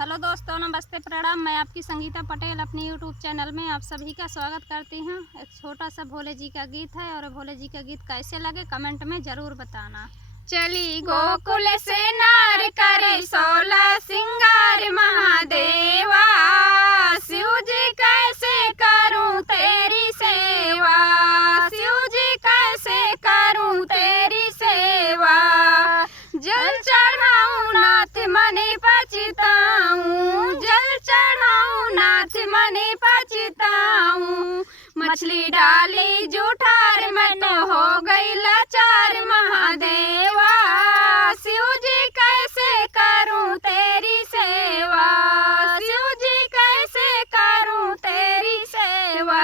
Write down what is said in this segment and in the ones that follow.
Hello दोस्तों, नमस्ते, प्रणाम। मैं आपकी संगीता पटेल अपनी यूट्यूब चैनल में आप सभी का स्वागत करती हूँ। एक छोटा सा भोले जी का गीत है और भोले जी का गीत कैसे लगे कमेंट में ज़रूर बताना। चली गोकुल से नार करे 16 सिंगार महादेवा, शिव जी कैसे करूं तेरी सेवा, शिव जी कैसे करूं तेरी सेवा। जल चढ़ाऊं नाथ मने पछताऊं, जल चढ़ाऊं नाथ मने पछताऊं। मछली डाली जूठार मैं तो हो गई लाचार महादेवा, शिव जी कैसे करूं तेरी सेवा, शिव जी कैसे करूं तेरी सेवा।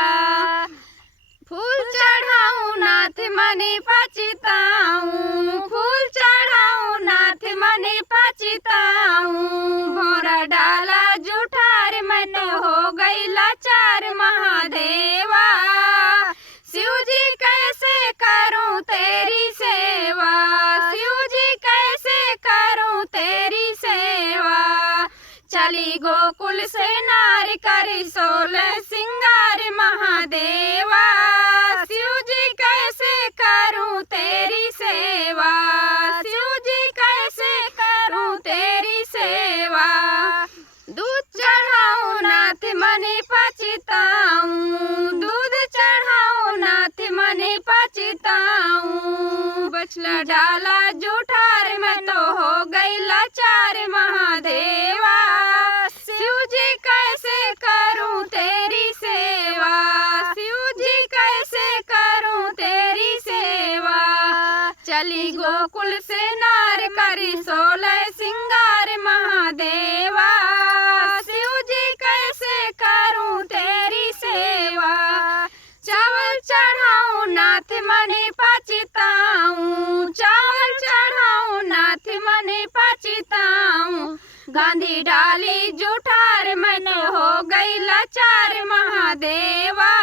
फूल चढ़ाऊं नाथ मने पछताऊं, फूल चढ़ाऊं नाथ मने पछताऊं। भोरा डाला जूठार मैं तो हो गई लाचार महादेवा, शिव जी कैसे करूं तेरी सेवा, शिव जी कैसे करूं तेरी सेवा। चली गोकुल से नार करी 16 सिंगार महादेवा, शिव जी कैसे करूं तेरी सेवा, शिव जी कैसे करूं तेरी सेवा। दूध चढ़ाऊं नाथ मने पछताऊं, दूध चढ़ाऊं नाथ मने पछताऊं। बछला डाला जूठार मैं तो हो गई लाचार महादेवा, शिव जी कैसे करूं तेरी सेवा, शिव जी कैसे करूं तेरी सेवा। चली गोकुल से नार करी 16 सिंगार महादेवा, शिव जी कैसे करूं तेरी सेवा। चावल चढ़ाऊं नाथ मने पछताऊं, चावल चढ़ाऊं नाथ मने पछताऊं। गांधी डाली जूठार मैं तो हो गई लाचार महादेवा,